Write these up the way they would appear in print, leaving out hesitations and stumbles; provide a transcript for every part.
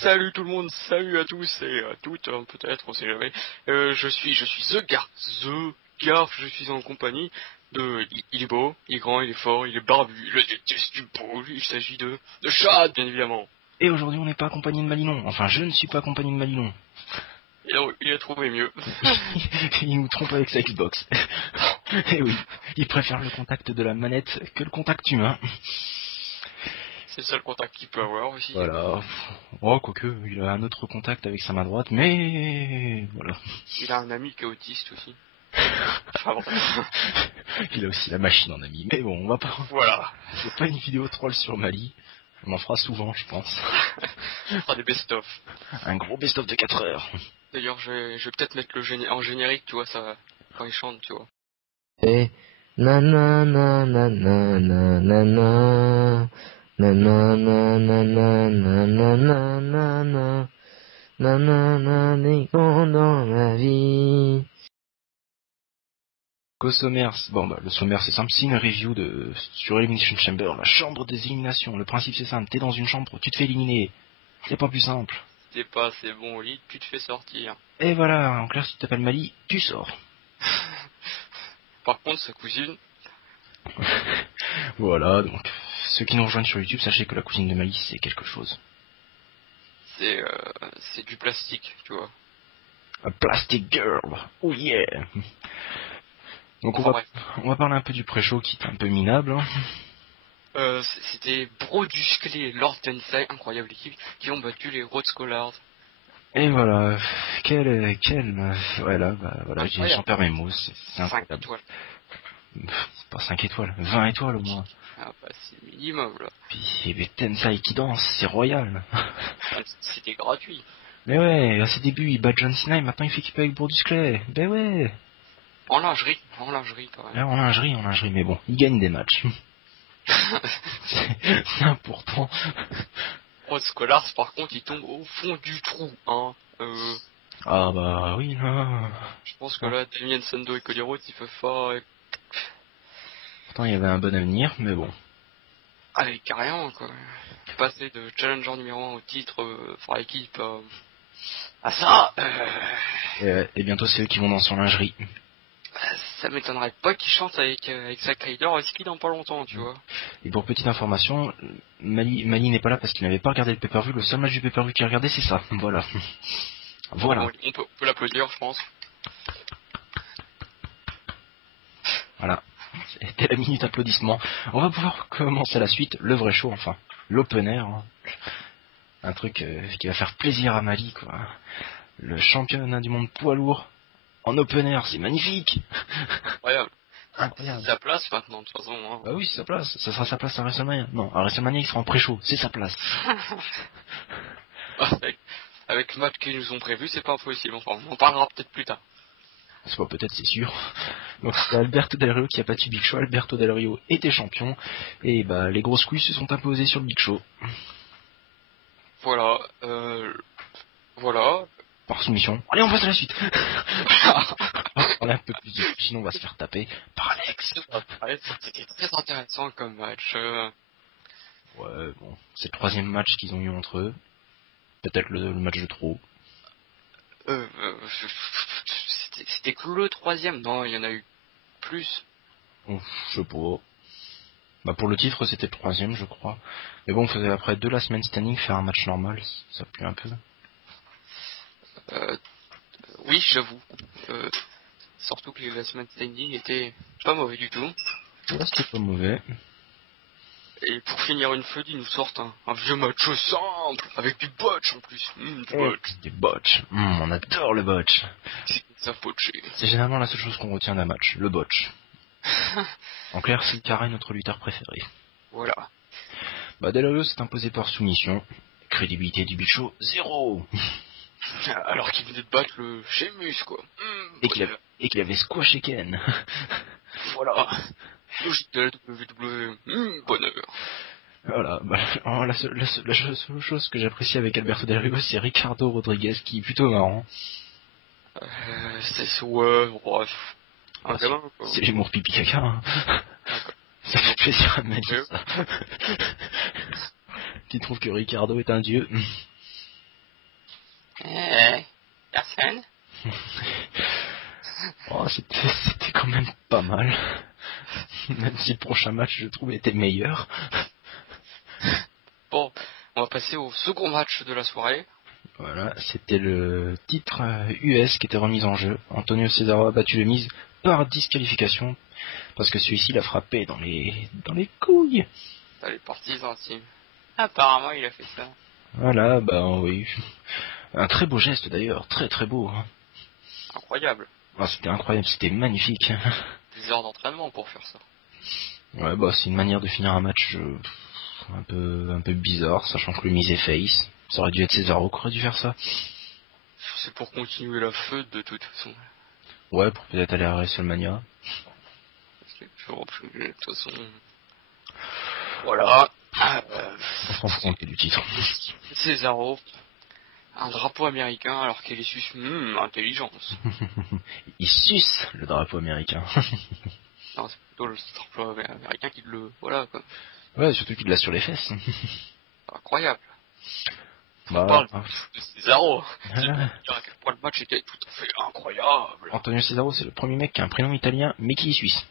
Salut tout le monde, salut à tous et à toutes, peut-être, on sait jamais. Je suis The Garf, je suis en compagnie de... Il est beau, il est grand, il est fort, il est barbu, je déteste du beau, il s'agit de Chad, bien évidemment. Et aujourd'hui on n'est pas accompagné de Malinon, enfin je ne suis pas accompagné de Malinon. Et là, il a trouvé mieux. Il nous trompe avec sa Xbox. Et oui, il préfère le contact de la manette que le contact humain. C'est le seul contact qu'il peut avoir aussi. Voilà. Oh, quoique, il a un autre contact avec sa main droite, mais... voilà. Il a un ami qui est autiste aussi. Enfin, bon. Il a aussi la machine en ami, mais bon, on va pas... Voilà. C'est pas une vidéo troll sur Mali. On en fera souvent, je pense. On fera des best-of. Un gros best-of de 4 heures. D'ailleurs, je vais peut-être mettre en générique, tu vois, ça, quand il chante, tu vois. Et nanana des cons dans ma vie. Qu'au sommaire, le sommaire c'est simple, c'est une review sur Elimination Chamber, la chambre des éliminations. Le principe c'est simple, t'es dans une chambre, tu te fais éliminer. C'est pas plus simple. T'es pas assez bon au lit, tu te fais sortir. Et voilà, en clair, si tu t'appelles Mali, tu sors. Par contre, sa cousine... Voilà, donc, ceux qui nous rejoignent sur YouTube, sachez que la cousine de Mali, c'est quelque chose. C'est du plastique, tu vois. A plastic girl, oh yeah. Donc Enfin, on va parler un peu du pré-show qui est un peu minable. C'était Broduskley et Lord Tensai, incroyable équipe, qui ont battu les Rhodes Scholars. Et voilà, voilà, voilà, j'en perds mes mots, c'est 5 étoiles. C'est pas 5 étoiles, 20 étoiles au moins. Ah bah c'est le minimum là. Puis il y avait Tensai qui danse, c'est royal. C'était gratuit. Mais ouais, à ses débuts il bat John Cena et maintenant il fait équipe avec Broduskley. Ben ouais. En lingerie quand même. Là, en lingerie, mais bon, il gagne des matchs. c'est important. Rhodes Scholars par contre il tombe au fond du trou, hein. Ah bah oui, là. Je pense que là, Damien Sando et Cody Rhodes, ils peuvent pas... Pourtant il y avait un bon avenir, mais bon. Avec rien, quoi. Passer de challenger numéro 1 au titre par équipe à ça, Et bientôt c'est eux qui vont dans son lingerie. ça m'étonnerait pas qu'ils chantent avec Zack Ryder et Ski dans pas longtemps, tu vois. Et pour petite information, Mali n'est pas là parce qu'il n'avait pas regardé le pay-per-view. Le seul match du pay-per-view qu'il a regardé, c'est ça. Voilà. Voilà. Bon, on peut l'applaudir, je pense. Voilà. C'était la minute applaudissement. On va pouvoir commencer la suite, le vrai show, enfin, l'open air. Hein. Un truc qui va faire plaisir à Mali, quoi. Le championnat du monde poids lourd en open air, c'est magnifique. Incroyable. Incroyable. C'est sa place maintenant, de toute façon. Hein. Bah oui, c'est sa place. Ça sera sa place à WrestleMania. Non, à WrestleMania, il sera en pré-show. C'est sa place. Avec le match qu'ils nous ont prévu, c'est pas impossible. Enfin, on en parlera peut-être plus tard. C'est pas peut-être, c'est sûr. Donc c'est Alberto Del Rio qui a battu Big Show. Alberto Del Rio était champion. Et bah les grosses couilles se sont imposées sur le Big Show. Voilà. Voilà. Par soumission. Allez, on passe à la suite. On a un peu plus de... Sinon on va se faire taper par Alex. C'était très intéressant comme match. Ouais, bon. C'est le 3e match qu'ils ont eu entre eux. Peut-être le match de trop. C'était que le 3e. Non, il y en a eu plus. Bon, je sais pas. Bah pour le titre c'était le 3e je crois. Mais bon on faisait après 2 last man standing faire un match normal, ça pue un peu. Oui j'avoue. Surtout que les last man standing étaient pas mauvais du tout. Ouais c'était pas mauvais. Et pour finir une feud, ils nous sortent un vieux match simple, avec du botch en plus. Du botch. On adore le botch. Ça botché. C'est généralement la seule chose qu'on retient d'un match, le botch. En clair, c'est Cara notre lutteur préféré. Voilà. Bah Del Rio s'est imposé par soumission. Crédibilité du Big Show, 0. Alors qu'il venait de battre le Sheamus, quoi. Et qu'il avait squashé Ken. Voilà. Logique de la WWE. Bonheur. Voilà, bah, la seule chose que j'apprécie avec Alberto Del Rio, c'est Ricardo Rodriguez, qui est plutôt marrant. Ouais, bref. Un gamin, quoi. C'est l'humour pipi caca, hein. Ça fait plaisir à me dire ça. Qui trouve que Ricardo est un dieu. Personne. Oh, c'était quand même pas mal. Même si le prochain match, je trouve, était meilleur. Bon, on va passer au second match de la soirée. Voilà, c'était le titre US qui était remis en jeu. Antonio Cesaro a battu le Miz par disqualification parce que celui-ci l'a frappé dans les couilles. T'as les parties intimes. Apparemment, il a fait ça. Voilà, bah oui. Un très beau geste d'ailleurs, très très beau. Hein. Incroyable. Ah, c'était incroyable, c'était magnifique. Des heures d'entraînement pour faire ça. Ouais, bah c'est une manière de finir un match un peu bizarre, sachant que le Miz est face. Ça aurait dû être Cesaro qui aurait dû faire ça. C'est pour continuer la feud de toute façon. Ouais, pour peut-être aller à WrestleMania. De toute façon. Voilà. On s'en fout du titre. Cesaro. Un drapeau américain alors qu'il est sus. Intelligence. Il suce le drapeau américain. Non, c'est plutôt le drapeau américain qui le. Voilà quoi. Ouais, surtout qu'il l'a sur les fesses. Incroyable. Bah, On parle de Cesaro. C'est voilà. pour dire à quel point le match était tout à fait incroyable. Antonio Cesaro, c'est le premier mec qui a un prénom italien, mais qui est suisse.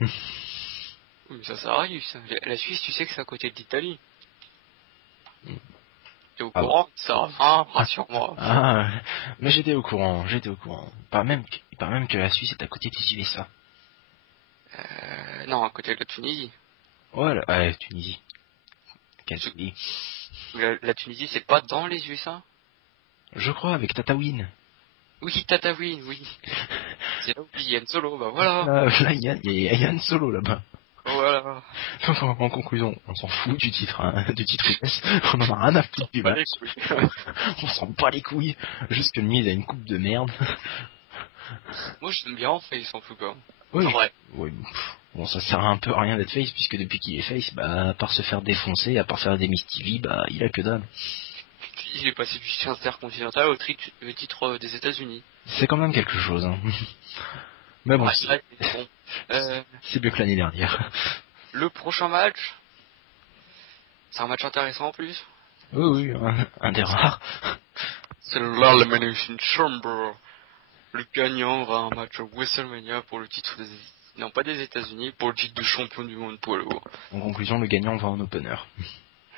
Oui, mais ça arrive, ça. La Suisse, tu sais que c'est à côté de l'Italie. T'es au courant de ça, hein, rassure-moi. Ah, mais j'étais au courant. Il paraît même que la Suisse est à côté des USA. Non, à côté de la Tunisie. Voilà, ouais, Tunisie. Quel pays. La Tunisie, c'est pas dans les USA? Je crois, avec Tataouine. Oui, Tataouine, oui. C'est là où il y a Yann Solo, bah voilà. Là, il y a Yann Solo là-bas. Voilà. Enfin, en conclusion, on s'en fout du titre, hein, du titre US. On en a rien à foutre du match. On s'en bat les couilles. Juste que le Miz a une coupe de merde. Moi, j'aime bien en face, en tout cas. Oui. C'est vrai. Oui. Bon, ça sert un peu à rien d'être face, puisque depuis qu'il est face, bah, à part se faire défoncer, à part faire des Miss TV, bah, il a que dalle. Il est passé du titre intercontinental au titre des États-Unis. C'est quand même quelque chose, hein. Mais bon, Ouais, c'est vrai, c'est bon. c'est mieux que l'année dernière. Le prochain match, c'est un match intéressant en plus. Oui, un des rares. C'est l'Elimination Chamber. Le gagnant va à un match à WrestleMania pour le titre des... Non, pas des États-Unis, pour le titre de champion du monde poids lourd. En conclusion, le gagnant va en opener.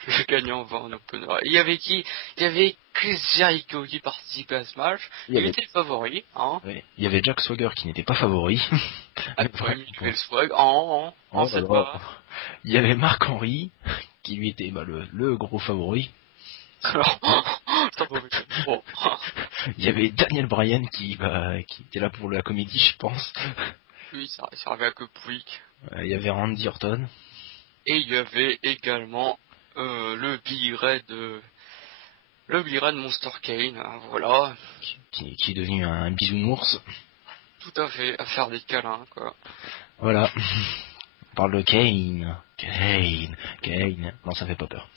Le gagnant va en opener. Il y avait qui? Il y avait Chris Jericho qui participait à ce match. Il était le favori, hein. Oui. Il y avait Jack Swagger qui n'était pas favori. Après, le swag, c'est pas. Il y avait Marc Henry, qui lui était bah, le gros favori. Alors, ça peut être bon. Il y avait Daniel Bryan qui était là pour la comédie, je pense. Oui, ça servait à que Pouic. Il y avait Randy Orton. Et il y avait également le Billy Ray de Monster Kane, hein, voilà. Qui est devenu un bisounours. Tout à fait, à faire des câlins, quoi. Voilà. On parle de Kane. Non, ça fait pas peur.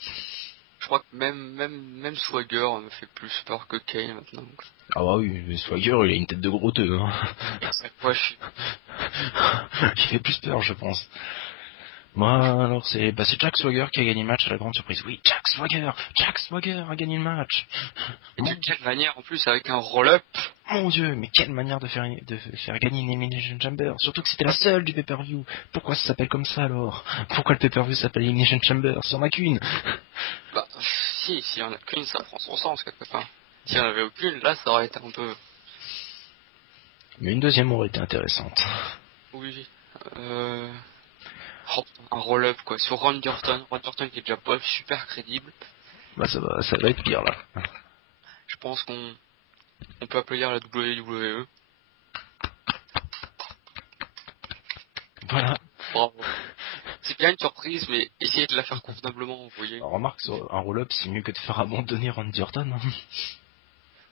Je crois que même Swagger me fait plus peur que Kane maintenant. Ah bah oui, mais Swagger, il a une tête de gros teux, hein. Ouais, je suis... Il fait plus peur, je pense. Moi, alors, c'est Jack Swagger qui a gagné le match à la grande surprise. Oui, Jack Swagger a gagné le match. Et de quelle manière, en plus, avec un roll-up? Mon Dieu, mais quelle manière de faire gagner une Elimination Chamber. Surtout que c'était la seule du pay-per-view. Pourquoi ça s'appelle comme ça, alors? Pourquoi le pay-per-view s'appelle Elimination Chamber? S'il y en a qu'une. Bah, s'il y en a qu'une, ça prend son sens, quelque part. S'il n'y en avait aucune, là, ça aurait été un peu... Mais une deuxième aurait été intéressante. Oui, un roll-up, quoi, sur Randy Orton qui est déjà pas super crédible. Bah, ça va être pire, là. Je pense qu'on peut applaudir la WWE. Voilà. Bravo. C'est bien une surprise, mais essayez de la faire convenablement, vous voyez. Alors, remarque, sur un roll-up, c'est mieux que de faire abandonner Randy Orton. Hein.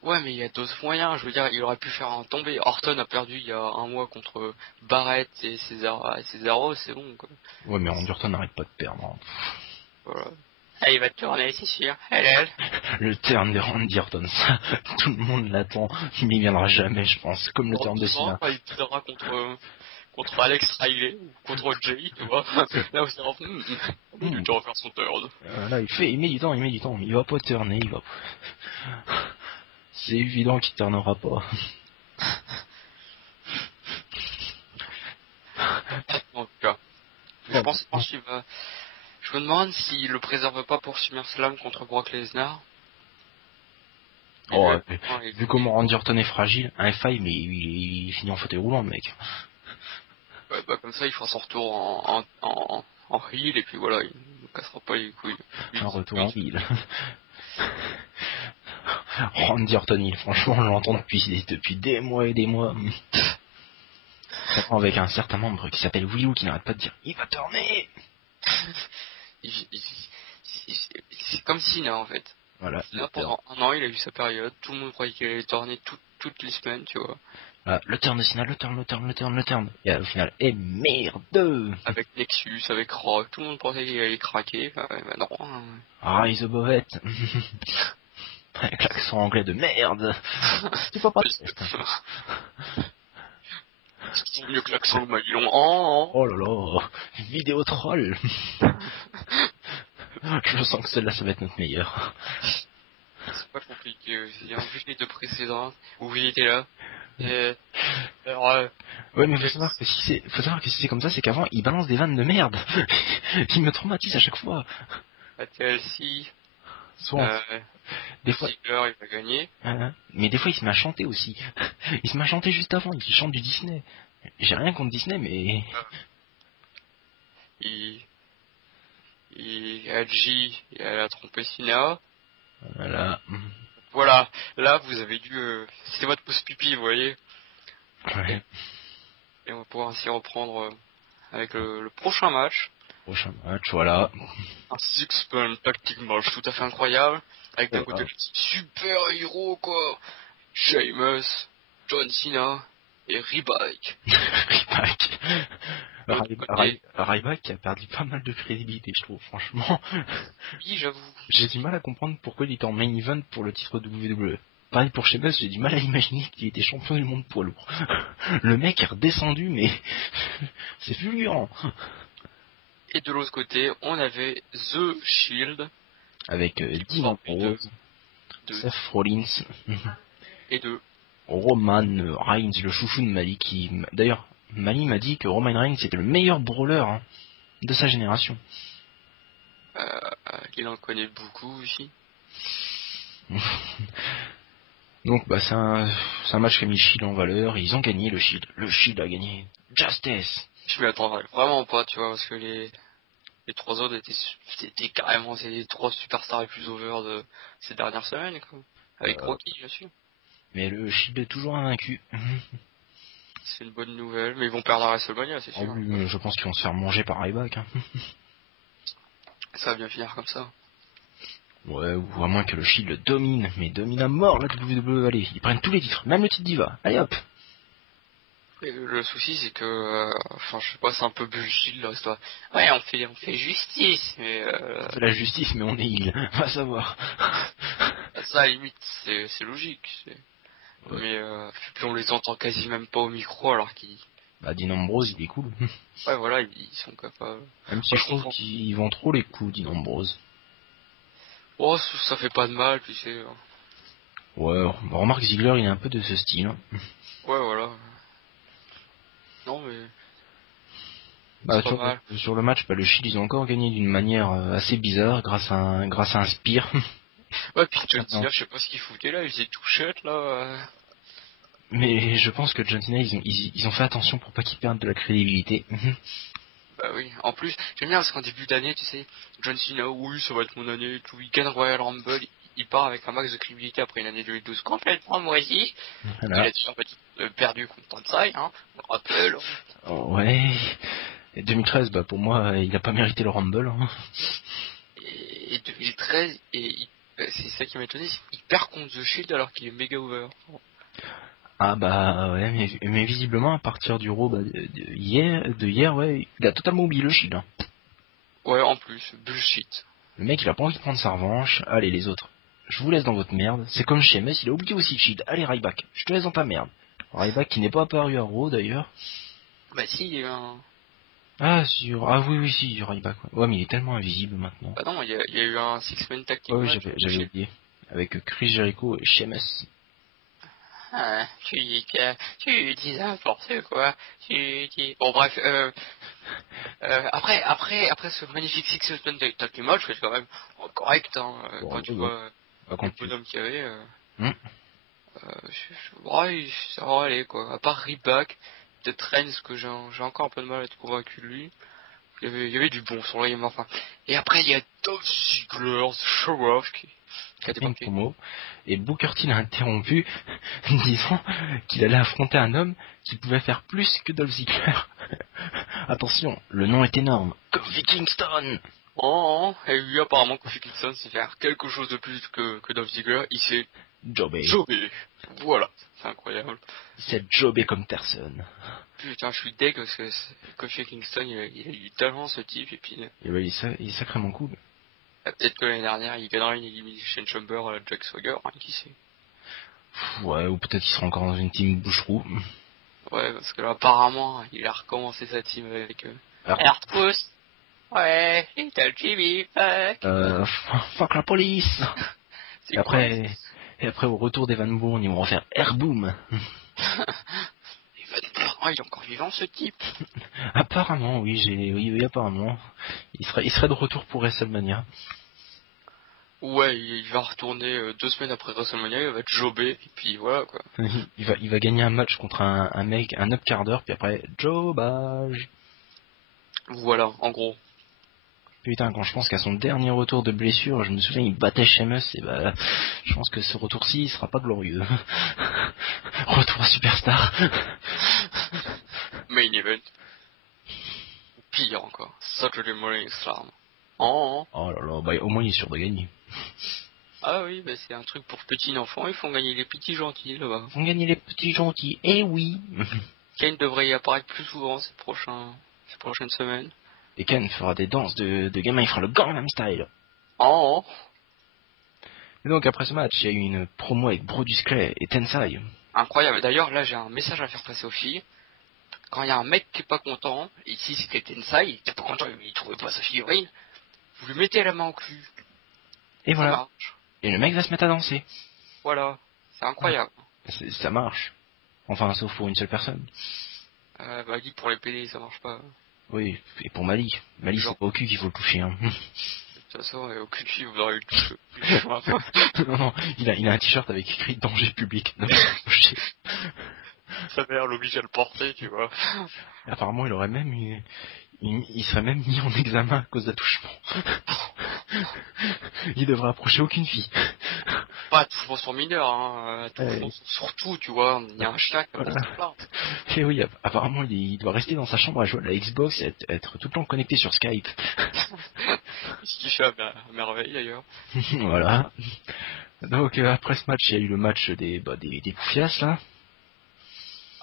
Ouais, mais il y a d'autres moyens. Je veux dire, il aurait pu faire un tombé. Orton a perdu il y a un mois contre Barrett et Cesaro, c'est bon, quoi. Ouais, mais Randy Orton n'arrête pas de perdre. Hein. Voilà. Ah, il va tourner, c'est sûr. Le turn de Randy Orton, ça, tout le monde l'attend, mais il viendra jamais, je pense. Comme le turn de Cena. Il perdra contre Alex Riley ou contre Jay, tu vois. Là où c'est il doit refaire son turn. Là, il met du temps, il va pas turner, C'est évident qu'il ternera pas. En tout cas. Je pense qu'il va... Je me demande s'il le préserve pas pour SummerSlam contre Brock Lesnar. Oh, Ouais, vu comment Randy Orton est fragile, un FI, mais il finit en fauteuil roulant, le mec. Ouais, bah comme ça, il fera son retour en heel, et puis voilà, il ne cassera pas les couilles. Un retour en heel. Randy Orton, franchement, je l'entends depuis des mois et des mois. Avec un certain membre qui s'appelle Willow qui n'arrête pas de dire « Il va tourner !» C'est comme Cena, en fait. Voilà. Là, pendant un an, il a eu sa période, tout le monde croyait qu'il allait tourner toutes les semaines, tu vois. Voilà, le turn de Cena, le turn. Et au final, merde. Avec Nexus, avec Rock, tout le monde pensait qu'il allait craquer, bah non. Rise above it. Avec l'accent anglais de merde. C'est pas parti. C'est mieux que l'accent maillon. Oh là là, vidéo troll. Je sens que celle-là, ça va être notre meilleure. C'est pas compliqué aussi, hein. Vu les deux précédentes, où vous étiez là. Alors, ouais, mais faut savoir que si c'est comme ça, c'est qu'avant, il balance des vannes de merde. Il me traumatise à chaque fois. la TLC, Soit, des fois, Ziggler, il va gagner. mais des fois, il se met à chanter aussi. Il se met à chanter juste avant, il chante du Disney. J'ai rien contre Disney, mais... LG, elle a trompé Cena. Voilà. Là, vous avez dû... C'était votre pouce pipi, vous voyez. Ouais. Et on va pouvoir ainsi reprendre avec le prochain match. Voilà. Un six-man tactic match tout à fait incroyable. Avec d'un côté le super héros, quoi. Sheamus, John Cena et Ryback. Ryback qui a perdu pas mal de crédibilité, je trouve, franchement. Oui, j'avoue. J'ai du mal à comprendre pourquoi il était en main event pour le titre WWE. Pareil pour Sheamus, j'ai du mal à imaginer qu'il était champion du monde poids lourd. Le mec est redescendu, mais c'est fulgurant. Et de l'autre côté, on avait The Shield. Avec Dean Ambrose, Seth Rollins et de Roman Reigns, le chouchou de Mali, qui... D'ailleurs, Mali m'a dit que Roman Reigns était le meilleur brawler de sa génération. Il en connaît beaucoup aussi. Donc bah c'est un match qui a mis le Shield en valeur, ils ont gagné le Shield. Le Shield a gagné. Justice. Je m'y attendrais vraiment pas, tu vois, parce que les trois autres étaient carrément les trois superstars les plus over de ces dernières semaines, quoi. Avec Rocky, bien sûr. Mais le Shield est toujours invaincu. C'est une bonne nouvelle, mais ils vont perdre à WrestleMania, c'est sûr. Oh, oui, je pense qu'ils vont se faire manger par Ryback. Ça va bien finir comme ça. Ouais, ou à moins que le Shield domine, mais domine à mort la WWE. Allez, ils prennent tous les titres, même le titre Diva. Allez hop. Et le souci c'est que, je sais pas, c'est un peu bullshit leur histoire. Ouais, on fait justice, mais On fait la justice, mais on est heal. Va savoir. Ça à la limite, c'est logique. Ouais. Mais puis on les entend quasi même pas au micro alors qu'ils... Bah Dean Ambrose, il est cool. Ouais, voilà, ils sont capables. Même si je trouve qu'ils vont trop les coups, Dean Ambrose. Oh, ça fait pas de mal, tu sais. Ouais, remarque Ziggler, il est un peu de ce style. Ouais, voilà. Non, mais... Bah, sur le match, le Shield, ils ont encore gagné d'une manière assez bizarre, grâce à un spear. Ouais, puis John Cena, je sais pas ce qu'il foutait là, il faisait touchette là. Mais je pense que John Cena, ils ont fait attention pour pas qu'il perde de la crédibilité. Bah oui, en plus, j'aime bien parce qu'en début d'année, tu sais, John Cena, oui, ça va être mon année et tout, il gagne Royal Rumble, il part avec un max de crédibilité après une année 2012 complètement moisie. Voilà. Il a déjà perdu contre Tensai, hein, on le rappelle. Ouais. Et 2013, bah pour moi, il a pas mérité le Rumble. Hein. Et 2013, c'est ça qui m'a étonné, il perd contre The Shield alors qu'il est méga over. Ah bah ouais, mais visiblement à partir du Raw de hier, ouais, il a totalement oublié le Shield. Hein. Ouais, en plus, bullshit. Le mec, il a pas envie de prendre sa revanche. Allez les autres, je vous laisse dans votre merde. C'est comme Sheamus, il a oublié aussi le Shield. Allez Ryback, je te laisse dans ta merde. Ryback qui n'est pas apparu à Raw d'ailleurs. Bah si, il y a eu un... Ah oui, si, Ryback. Ouais, mais il est tellement invisible maintenant. Bah non, il y a eu un six-man tactique. Ouais, j'avais oublié. Avec Chris Jericho et Sheamus. tu dis n'importe quoi. Tu dis. Bon bref. Après ce magnifique six-man tag team match, c'est quand même correct. Hein, Bon, quand tu oui, vois le tu... bonhomme qu'il y avait. Hmm. Ouais, ça va aller quoi. À part Ryback, peut-être Reigns que j'ai encore un peu de mal à être convaincu de lui. Il y avait du bon sur le game, enfin. Et après, il y a Dolph Ziggler, Show Off qui a une débarqué. promo, et Booker T l'a interrompu, disant qu'il allait affronter un homme qui pouvait faire plus que Dolph Ziggler. Attention, le nom est énorme, Kofi Kingston. Oh, et lui, apparemment, Kofi Kingston sait faire quelque chose de plus que Dolph Ziggler. Il s'est Jobé. Voilà, c'est incroyable. C'est jobé comme personne. Putain, je suis deg parce que Kofi Kingston, il a du talent, ce type, et puis... Et ouais, il est sacrément cool. Peut-être que l'année dernière, il gagnera une Elimination Chamber à la Jack Swagger, hein, qui sait. Ouais, ou peut-être qu'il sera encore dans une team boucherou. Ouais, parce que là, apparemment, il a recommencé sa team avec... Alors, Airpost. Ouais, Little Jimmy, fuck. Fuck la police. C'est Et après, au retour d'Evan Bourne, ils vont refaire Airboom. Il est encore vivant, ce type. Apparemment, oui, apparemment. Il serait de retour pour WrestleMania. Ouais, il va retourner 2 semaines après WrestleMania, il va être jobé, et puis voilà, quoi. il va gagner un match contre un mec, un upcarder, puis après, jobage. Voilà, en gros. Putain, quand je pense qu'à son dernier retour de blessure, je me souviens, il battait Sheamus, et bah, je pense que ce retour-ci, il sera pas glorieux. Retour à Superstar. Main event. Pire encore. Saturday Morning Slam. Oh. Oh là là, bah, au moins il est sûr de gagner. Ah oui, bah c'est un truc pour petits enfants, ils font gagner les petits gentils là-bas. Ils vont gagner les petits gentils, eh oui. Kane devrait y apparaître plus souvent ces prochaines semaines. Et Ken fera des danses de gamin, il fera le Gangnam Style. Oh. Et donc après ce match, il y a eu une promo avec Brodus Clay et Tensai. Incroyable. D'ailleurs, là j'ai un message à faire passer aux filles. Quand il y a un mec qui est pas content, ici c'était Tensai, il était pas content, il trouvait pas sa figurine, vous lui mettez la main au cul. Et voilà. Ça marche. Et le mec va se mettre à danser. Voilà. C'est incroyable. Ça marche. Enfin, sauf pour une seule personne. Bah dit pour les PD, ça marche pas. Oui, et pour Mali. Mali, Genre. c'est pas au cul qu'il faut le toucher. Hein. De toute façon, au cul, vous aurez eu le touche. non, il a un t-shirt avec écrit danger public. Sa mère l'oblige à le porter, tu vois. Apparemment, il aurait même il serait même mis en examen à cause d'attouchement. Il devrait approcher aucune fille. Pas touchement sur mineur, hein. Touchement surtout, tu vois. Il y a un chien qui va se plaindre. Et oui, apparemment, il doit rester dans sa chambre à jouer à la Xbox et être tout le temps connecté sur Skype. Ce qui fait à merveille, d'ailleurs. Voilà. Donc, après ce match, il y a eu le match des Poufias, là.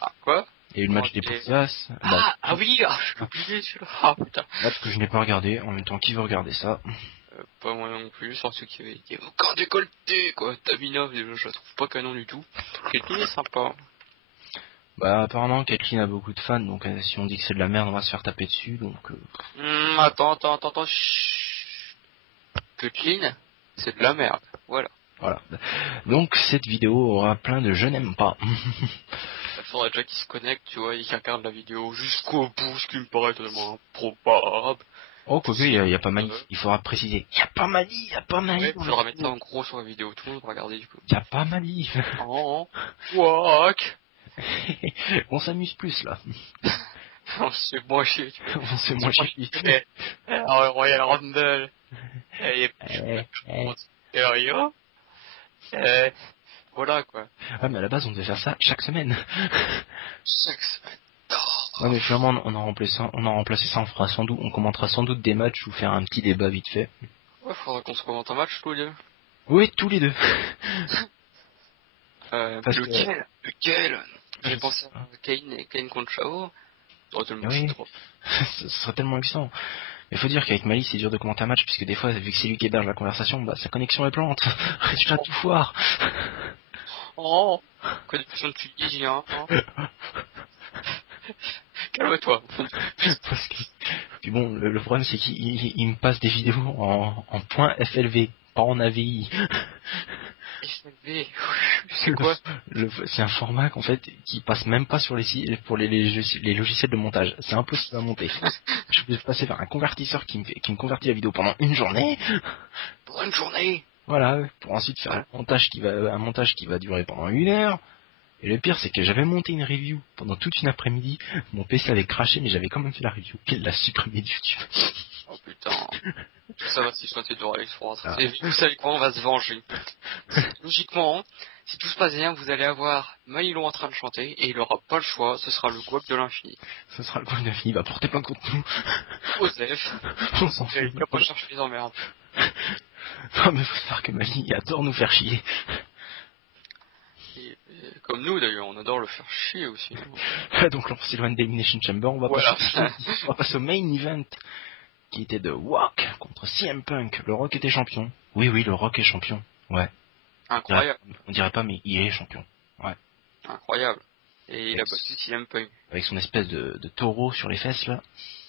Ah, quoi? Il y a eu le match des Poufias. Ah oui, je l'ai oublié, celui-là. Ah, putain. Match que je n'ai pas regardé. En même temps, qui veut regarder ça? Pas moi non plus, surtout qu'il y avait aucun décolleté, quoi. Tamina, déjà, je la trouve pas canon du tout. Caitlyn est sympa. Bah, apparemment, Caitlyn a beaucoup de fans, donc si on dit que c'est de la merde, on va se faire taper dessus, donc... Attends, chut. Caitlyn, c'est de la merde, voilà. Voilà. Donc, cette vidéo aura plein de je n'aime pas. Il faudrait déjà qu'il se connecte, tu vois, et qu'il regarde la vidéo jusqu'au bout, ce qui me paraît totalement improbable. Oh, quoique, il y a pas Mali. Il faudra préciser. Il y a pas Mali. Ouais, il faudra mettre ça en gros sur la vidéo, tout le monde va regarder du coup. Il y a pas Mali. Oh, fuck. On s'amuse plus, là. On se fait moins chier, tu vois. On se fait moins chier. Royal Rumble. Et Rio. Voilà, quoi. Ah, mais à la base, on devait faire ça chaque semaine. Chaque semaine. Ouais, mais finalement, on a remplacé ça, on commentera sans doute des matchs ou faire un petit débat vite fait. Ouais, faudra qu'on se commente un match tous les deux. Oui, tous les deux. Lequel J'ai pensé à Kane contre Chavo. Oui, ce serait tellement excellent. Mais faut dire qu'avec Mali, c'est dur de commenter un match, puisque des fois, vu que c'est lui qui héberge la conversation, bah, sa connexion est plante. Résultat, tout foire. Oh, connexion de Tunisien, hein. Calme-toi. Puis bon, le problème, c'est qu'il me passe des vidéos en point FLV, pas en AVI. FLV, c'est quoi? C'est un format qu'en fait qui passe même pas sur pour les logiciels de montage. C'est impossible à monter. Je vais passer par un convertisseur qui me convertit la vidéo pendant une journée. Pour une journée? Voilà, pour ensuite faire un montage qui va durer pendant 1 heure. Et le pire, c'est que j'avais monté une review pendant toute une après-midi. Mon PC avait craché, mais j'avais quand même fait la review. Il l'a supprimé de YouTube. Oh putain. Ça va s'exploiter de Alex Froid. Et vous savez quoi, on va se venger. Logiquement, si tout se passe bien, vous allez avoir Maïlo en train de chanter, et il aura pas le choix, ce sera le guap de l'infini. Ce sera le coin de l'infini, il va porter plein de contenu. Osef. On s'en fout. Il va pas chercher les emmerdes. Non mais faut savoir que Mali, il adore nous faire chier. Et comme nous d'ailleurs, on adore le faire chier aussi. Donc là, on s'éloigne d'Elimination Chamber, on va passer au main event, qui était de Rock contre CM Punk. Le Rock était champion. Oui, le Rock est champion. Ouais. Incroyable. On dirait pas, mais il est champion. Ouais. Incroyable. Et il a battu CM Punk. Avec son espèce de taureau sur les fesses, là.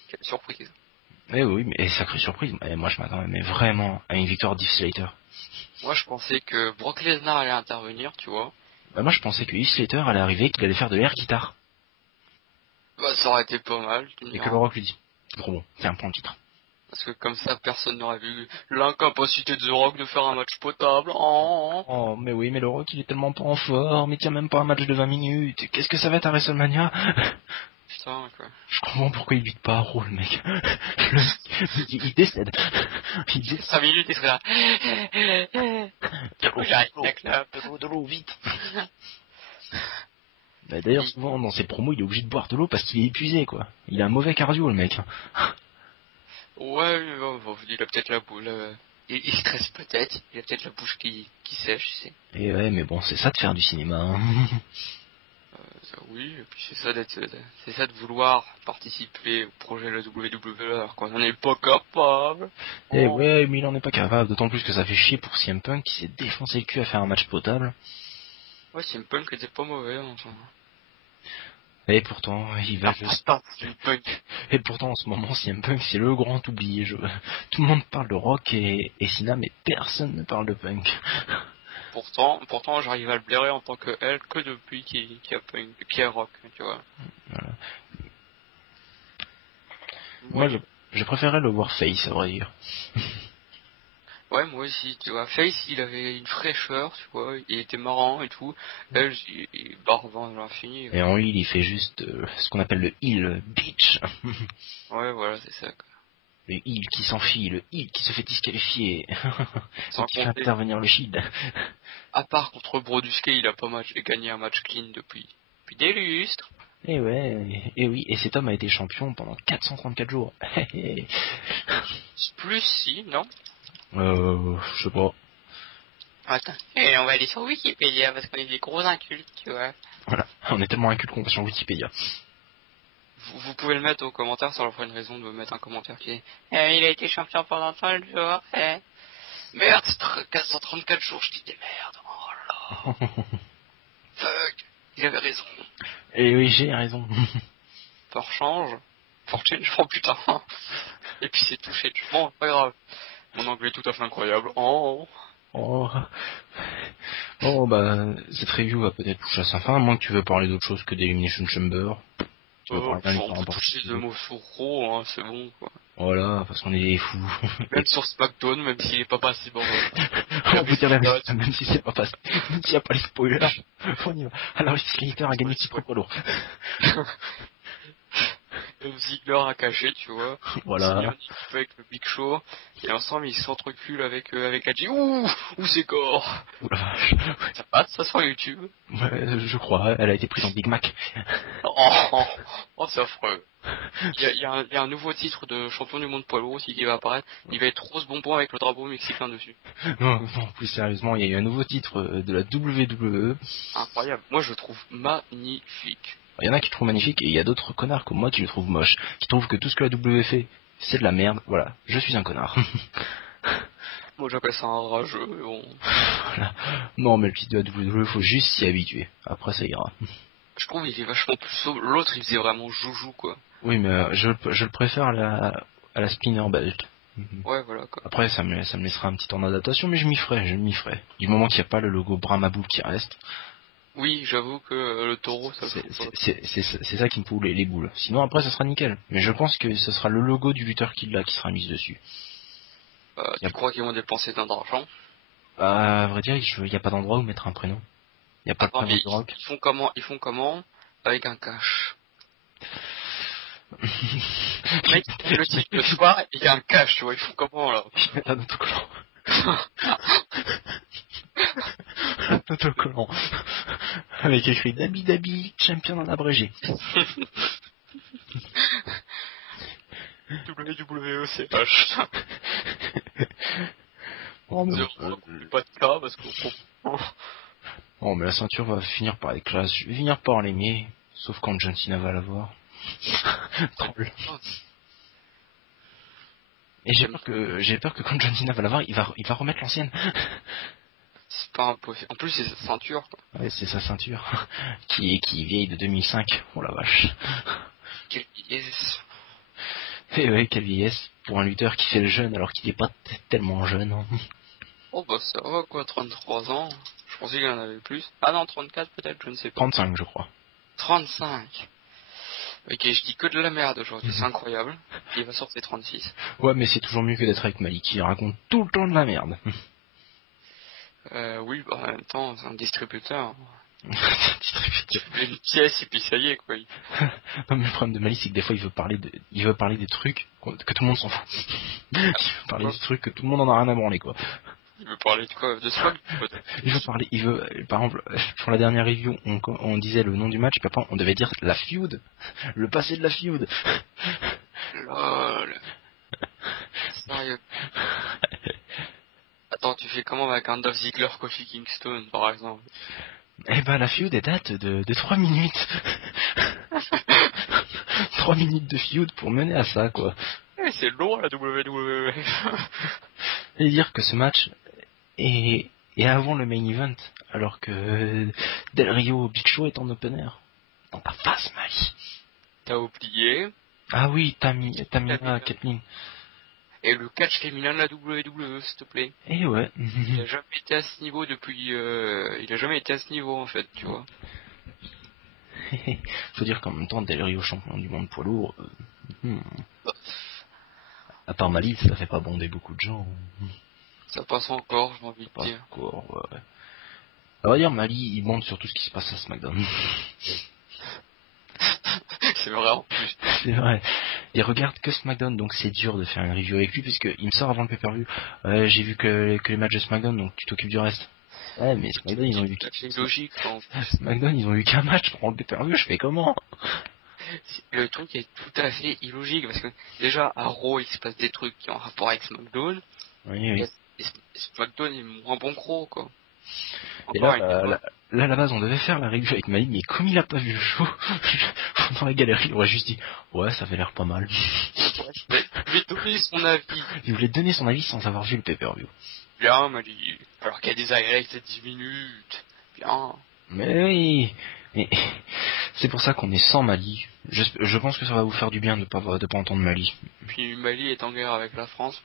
Quelle surprise. Mais oui, mais sacrée surprise. Moi, je m'attendais vraiment à une victoire d'Heath Slater. Moi, je pensais que Brock Lesnar allait intervenir, tu vois. Moi, je pensais que Heath Slater allait arriver, qu'il allait faire de l'air guitare. Bah, ça aurait été pas mal. Et que le Rock lui dit, c'est trop bon, c'est un point de titre. Parce que comme ça, personne n'aurait vu l'incapacité de The Rock de faire un match potable. Oh, mais oui, mais le Rock, il est tellement pas en forme, il tient même pas un match de 20 minutes. Qu'est-ce que ça va être à WrestleMania? Putain, quoi. Je comprends pourquoi il vide pas un rôle, mec. Il décède. 5 minutes, il serait là. De l'eau, vite. D'ailleurs, souvent, dans ses promos, il est obligé de boire de l'eau parce qu'il est épuisé, quoi. Il a un mauvais cardio, le mec. Ouais, mais bon, il a peut-être la bouche. Il stresse peut-être. Il a peut-être la bouche qui sèche, tu sais. Et ouais, mais bon, c'est ça de faire du cinéma. Hein. Oui, et puis c'est ça de vouloir participer au projet de la WWE alors qu'on n'en est pas capable. Et ouais, mais il en est pas capable. D'autant plus que ça fait chier pour CM Punk qui s'est défoncé le cul à faire un match potable. Ouais, CM Punk était pas mauvais, enfin. Et pourtant, il va juste... Et pourtant, en ce moment, CM Punk, c'est le grand oublié. Tout le monde parle de Rock et Cena, mais personne ne parle de Punk. Pourtant, j'arrive à le blairer en tant que elle que depuis qu'il y a Rock, tu vois. Voilà. Moi, je préférais le voir face, à vrai dire. Ouais, moi aussi, tu vois. Face, il avait une fraîcheur, tu vois, il était marrant et tout. Elle, il barbant à l'infini. Et en heel, il fait juste ce qu'on appelle le heel bitch. Ouais, voilà, c'est ça, quoi. Le heel qui s'enfuit, le heel qui se fait disqualifier. Sans qui fait intervenir le Shield. À part contre Brodusky, il a pas gagné un match clean depuis des lustres. Et ouais, et oui, et cet homme a été champion pendant 434 jours. Plus si, non? Je sais pas. Attends, et on va aller sur Wikipédia parce qu'on est des gros incultes, tu vois. Voilà, on est tellement incultes qu'on va sur Wikipédia. Vous pouvez le mettre au commentaire, ça leur fera une raison de mettre un commentaire qui est il a été champion pendant 30 jours, Merde, 434 jours, je dis des merdes. Oh là. Fuck, il avait raison. Et oui, j'ai raison. Fort change. Fortune, oh putain. Et puis c'est touché, bon, pas grave. Mon anglais est tout à fait incroyable. Oh, bah, cette review va peut-être toucher à sa fin, à moins que tu veux parler d'autre chose que d'Elimination Chamber. Tu veux parler on peut toucher de mots sur Raw, hein, c'est bon, quoi. Voilà, parce qu'on est des fous. Même sur SmackDown, même s'il est pas passé, bon. On peut dire la vérité, même si c'est pas passé. Même s'il n'y a pas les spoilers. On y va. Alors, Slater a gagné petit poids lourd. Ziggler a caché, tu vois. Voilà. Avec le Big Show. Et ensemble, ils s'entreculent avec Adji. Ouh, c'est gore. Oula. Ça passe, ça sur YouTube. Ouais, je crois. Elle a été prise en Big Mac. C'est affreux. Il y a un nouveau titre de champion du monde poids lourd aussi qui va apparaître. Il va être rose bonbon avec le drapeau mexicain dessus. Non, plus sérieusement, il y a eu un nouveau titre de la WWE. Incroyable. Moi, je le trouve magnifique. Il y en a qui le trouvent magnifique et il y a d'autres connards comme moi qui le trouvent moche, qui trouvent que tout ce que la WWE fait, c'est de la merde. Voilà, je suis un connard. Moi j'appelle ça un rageux, mais bon. Voilà. Non, mais le titre de la WWE, faut juste s'y habituer. Après, ça ira. Je trouve qu'il est vachement plus sobre. L'autre, il faisait vraiment joujou, quoi. Oui, mais je le préfère à la spinner belt. Ouais, voilà, quoi. Après, ça me laissera un petit temps d'adaptation, mais je m'y ferai. Du moment qu'il n'y a pas le logo Brahma Bull qui reste, Oui, j'avoue que le taureau, ça me fout pas. c'est ça qui me fout les boules. Sinon, après, ça sera nickel. Mais je pense que ce sera le logo du lutteur qui l'a qui sera mis dessus. Tu crois qu'ils vont dépenser tant d'argent? À vrai dire, il n'y a pas d'endroit où mettre un prénom. Il n'y a pas de Attends, prénom mais de rock. ils font comment avec un cash? Mec, le titre le soir, il y a un cash, tu vois, ils font comment, là? Ils mettent un autocollant. Un autocollant. Avec écrit Dabi Dabi, champion en abrégé. WWECH. Oh, mais Pas de cas, parce qu'on comprend. oh, mais la ceinture va finir par être classe. Je vais finir par l'aimer. Sauf quand John Cena va l'avoir. Troll. Et j'ai peur que quand John Cena va l'avoir, il va remettre l'ancienne. C'est pas impossible. En plus, c'est sa ceinture, quoi. Ouais, c'est sa ceinture. qui est vieille de 2005. Oh la vache. Quelle vieillesse. Et ouais, quelle vieillesse. Pour un lutteur qui fait le jeune alors qu'il est pas tellement jeune. Hein. Oh bah ça va quoi, 33 ans. Je pensais qu'il y en avait plus. Ah non, 34 peut-être, je ne sais pas. 35 je crois. 35. Ok, je dis que de la merde aujourd'hui, c'est incroyable. Il va sortir 36. Ouais, mais c'est toujours mieux que d'être avec Malik qui raconte tout le temps de la merde. Oui, bah en même temps, c'est un distributeur. Distributeur. Une pièce et puis ça y est quoi. Non, mais le problème de Malik c'est que des fois il veut parler des trucs que tout le monde s'en fout. Il veut parler des trucs que tout le monde en a rien à branler quoi. Il veut parler de quoi? De Swag? Par exemple, pour la dernière review, on disait le nom du match, puis après on devait dire la feud, le passé de la feud. Lol. Sérieux. Attends, tu fais comment avec un Dolph Ziggler, Kofi Kingston, par exemple? Eh ben, la feud est date de 3 minutes. 3 minutes de feud pour mener à ça, quoi. Eh, c'est loin, la WWE. Et dire que ce match est avant le main event, alors que Del Rio Big Show est en open air. Dans ta face, Mali. T'as oublié. Ah oui, Tamina, Kathleen. Et le catch féminin de la WWE, s'il te plaît. Eh ouais. Il a jamais été à ce niveau depuis... il a jamais été à ce niveau, en fait, tu vois. Faut dire qu'en même temps, Del Rio champion du monde poids lourd... À part Mali, ça fait pas bonder beaucoup de gens. Ça passe encore, j'ai envie de dire. Encore, ouais. On va dire, Mali, il monte sur tout ce qui se passe à SmackDown. C'est vrai, en plus. C'est vrai. Il regarde que SmackDown, donc c'est dur de faire une review avec lui, puisque il me sort avant le pay-per-view. J'ai vu que les matchs de SmackDown, donc tu t'occupes du reste. Ouais, mais SmackDown, ils ont eu C'est logique, en plus. SmackDown, ils ont eu qu'un match pour le pay-per-view, je fais comment? Le truc est tout à fait illogique, parce que déjà, à Raw, il se passe des trucs qui ont rapport avec SmackDown. Oui. Et SmackDown est moins bon que Raw, quoi. Et là, à la base, on devait faire la review avec Malik, mais comme il a pas vu le show, dans la galerie, il aurait juste dit, ouais, ça avait l'air pas mal. Il voulait donner son avis. Il voulait donner son avis sans avoir vu le pay-per-view. Bien, Mali. Alors qu'il y a des agrès, c'est 10 minutes. Bien. Mais oui. Mais c'est pour ça qu'on est sans Mali. Je pense que ça va vous faire du bien de pas entendre Mali. Puis Mali est en guerre avec la France.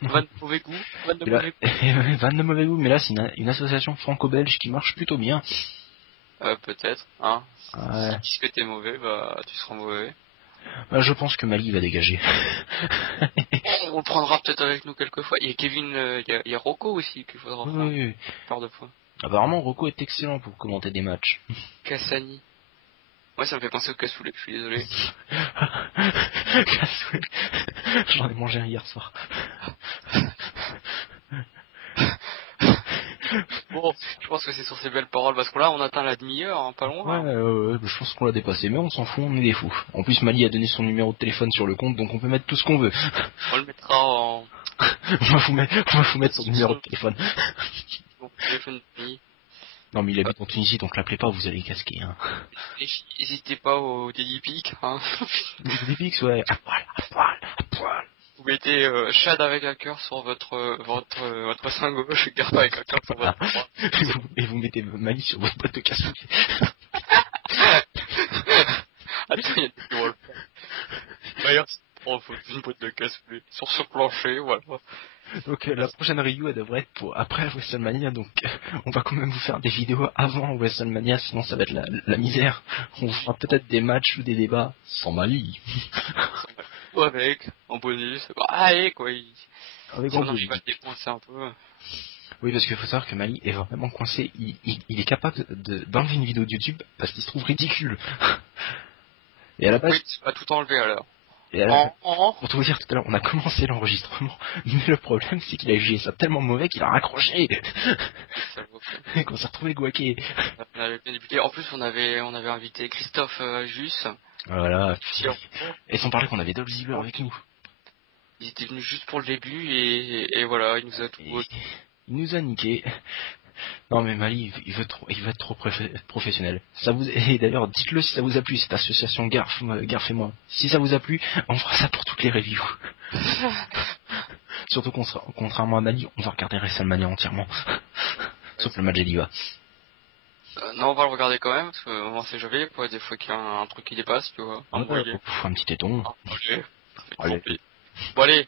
Van de mauvais goût. Van de mauvais goût, mais là c'est une association franco-belge qui marche plutôt bien. Peut-être, hein. Ouais. Si tu dis que t'es mauvais, bah tu seras mauvais. Bah, je pense que Mali va dégager. On le prendra peut-être avec nous quelquefois. Il y a Kevin, il y a Rocco aussi qu'il faudra prendre. Oui. Par de fois. Apparemment Rocco est excellent pour commenter des matchs. Cassani. Ouais, ça me fait penser au cassoulet, je suis désolé. Cassoulet. J'en ai mangé un hier soir. Bon, je pense que c'est sur ces belles paroles, parce que là, on atteint la demi-heure, hein, pas loin. Ouais, je pense qu'on l'a dépassé, mais on s'en fout, on est des fous. En plus, Mali a donné son numéro de téléphone sur le compte, donc on peut mettre tout ce qu'on veut. On le mettra en... on va vous mettre son numéro de téléphone. Bon, téléphone de nuit. Non, mais il habite en Tunisie, donc l'appelez pas, vous allez casquer, hein. N'hésitez pas au Daily Peak, hein. Des pics, ouais, à poil. Vous mettez Chad avec un cœur sur votre sein gauche et Garth avec un cœur sur votre droit. Et vous mettez Mali sur votre boîte de cassoulet. Attends, il y a des drôles. D'ailleurs, faut une boîte de cassoulet sur ce plancher, voilà. Donc la prochaine review elle devrait être pour après WrestleMania, donc on va quand même vous faire des vidéos avant WrestleMania, sinon ça va être la misère. On vous fera peut-être des matchs ou des débats sans Mali. Ou avec, en bonus, bah, allez quoi, Avec si on grand arrive à bonus. le défoncer un peu. Oui, parce qu'il faut savoir que Mali est vraiment coincé, il est capable d'enlever une vidéo de YouTube parce qu'il se trouve ridicule. Et à la base, Oui, c'est pas tout enlevé alors. et à la- En. pour tout vous dire tout à l'heure, on a commencé l'enregistrement, mais le problème c'est qu'il a jugé ça tellement mauvais qu'il a raccroché. Ça vaut pas. Et qu'on s'est retrouvé guaqué. On avait bien débuté. En plus, on avait invité Christophe Jus. Voilà. Puis, Et sans parler qu'on avait Dolph Ziggler avec nous. il était venu juste pour le début et voilà, il nous a tout. Et il nous a niqué. Non mais Mali, il veut être trop professionnel. Ça vous et d'ailleurs dites-le si ça vous a plu cette association Garf et moi. Si ça vous a plu, on fera ça pour toutes les reviews. Surtout contrairement à Mali, on va regarder WrestleMania entièrement. Sauf le match d'Eliva. Non, on va le regarder quand même, parce qu'on sait jamais, quoi, des fois qu'il y a un truc qui dépasse, tu vois. Un petit téton. Allez. Allez. Bon allez,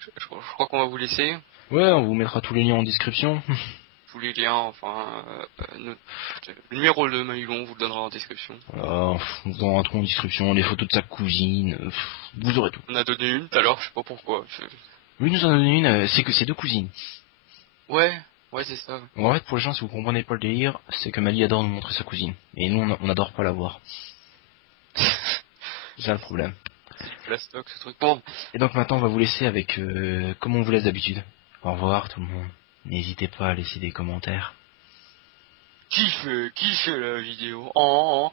je crois qu'on va vous laisser. Ouais, on vous mettra tous les liens en description. Tous les liens, enfin, le numéro de Maïlon, on vous le donnera en description. Voilà, on vous donnera tout en description, les photos de sa cousine, vous aurez tout. On a donné une tout à l'heure, je sais pas pourquoi. Lui nous en a donné une, c'est que c'est deux cousines. Ouais, c'est ça. En fait, pour les gens, si vous comprenez pas le délire, c'est que Mali adore nous montrer sa cousine. Et nous, on adore pas la voir. C'est ça le problème. C'est du plastoc, ce truc. Bon. Et donc maintenant, on va vous laisser avec, comme on vous laisse d'habitude. Au revoir tout le monde. N'hésitez pas à laisser des commentaires. Kiffez la vidéo.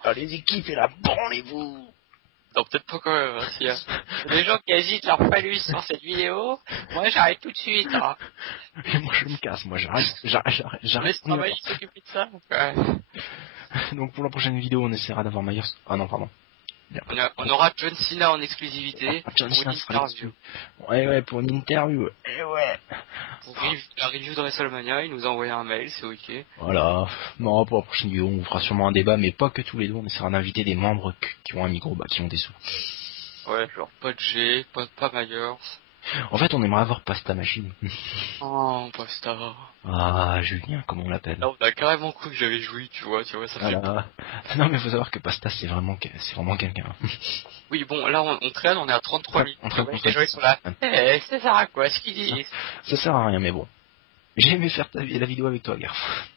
Allez-y, kiffez-la, branlez-vous. Non, peut-être pas quand même, hein, s'il y a des gens qui agitent leur phallus sur cette vidéo, moi j'arrête tout de suite, hein. Et moi je me casse, moi j'arrête. Laisse travailler s'occuper de ça. Ouais. Donc pour la prochaine vidéo, on essaiera d'avoir Myers. Ah non, pardon. On aura John Cena en exclusivité. John pour Cena une sera interview. Ouais, pour une interview. Et ouais. Pour la review de WrestleMania, il nous a envoyé un mail, c'est ok. Voilà. Non, pour la prochaine vidéo, on vous fera sûrement un débat, mais pas que tous les deux. On essaiera d'inviter des membres qui ont un micro, qui ont des sous. Ouais, genre pas de G, pas Myers. En fait, on aimerait avoir Pasta Machine. Oh, Pasta. Ah, Julien, comme on l'appelle. Là, on a carrément cru que j'avais joué, tu vois, ça fait... Voilà. Non, mais faut savoir que Pasta, c'est vraiment quelqu'un. Oui, bon, là, on traîne, on est à 33 minutes. On traîne, Les gens, ils sont là. C'est ça, quoi, ce qu'ils disent. Ça sert à rien, mais bon. J'ai aimé faire la vidéo avec toi, Garf.